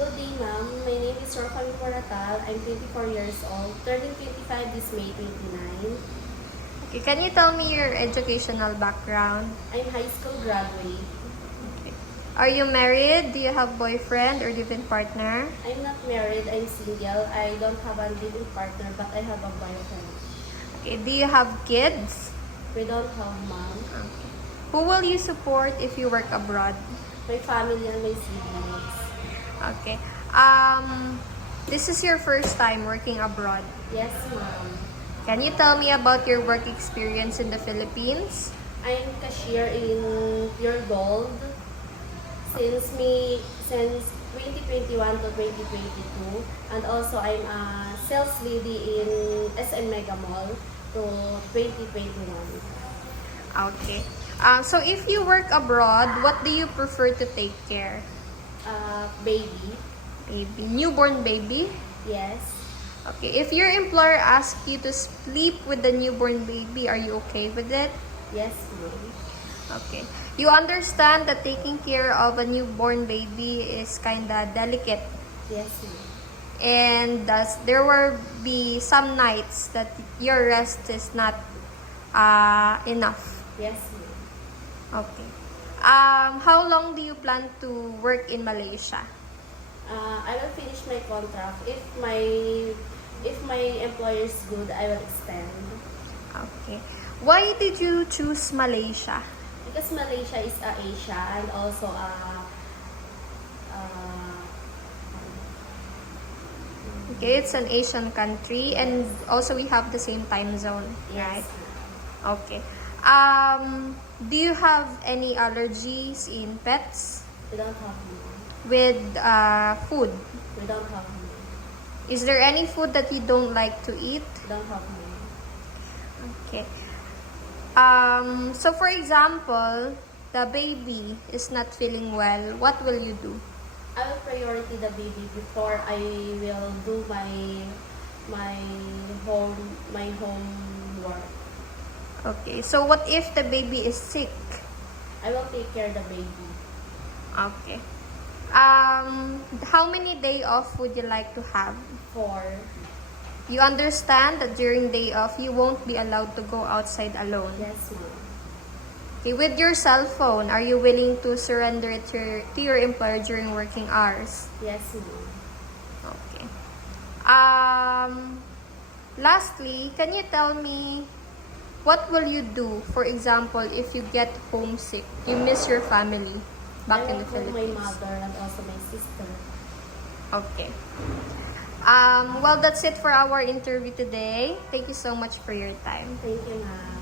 Good day, ma'am. My name is Rofami Moratal. I'm 24 years old, turning 25 this May 29. Okay, can you tell me your educational background? I'm high school graduate. Okay. Are you married? Do you have boyfriend or live-in partner? I'm not married. I'm single. I don't have a living partner, but I have a boyfriend. Okay, do you have kids? We don't have mom. Okay. Who will you support if you work abroad? My family and my siblings. Okay. This is your first time working abroad. Yes, ma'am. Can you tell me about your work experience in the Philippines? I'm cashier in Pure Gold since 2021 to 2022, and also I'm a sales lady in SM Mega Mall to 2021. Okay. So if you work abroad, what do you prefer to take care? Baby, Baby. Newborn baby? yes, Okay. If your employer asks you to sleep with the newborn baby, are you okay with it? yes, ma'am. Okay. You understand that taking care of a newborn baby is kinda delicate, Yes, ma'am. and thus there will be some nights that your rest is not enough. Yes, ma'am. Okay. How long do you plan to work in Malaysia? I will finish my contract. If my employer is good, I will extend. Okay. Why did you choose Malaysia? Because Malaysia is Asia and also Okay, it's an Asian country, and also we have the same time zone, right? yes, Okay. Do you have any allergies in pets? we don't have money. With food? We don't have money. Is there any food that you don't like to eat? We don't have money. Okay. So for example, the baby is not feeling well. What will you do? I will priority the baby before I will do my home work. Okay. So what if the baby is sick? I will take care of the baby. Okay. How many day off would you like to have? For You understand that during day off, you won't be allowed to go outside alone. yes, ma'am. Okay, with your cell phone, are you willing to surrender it to your employer during working hours? Yes, ma'am. Okay. Lastly, can you tell me what will you do, for example, if you get homesick, you miss your family back I in the will call my Philippines? mother and also my sister. Okay. Well, that's it for our interview today. Thank you so much for your time. Thank you, ma'am.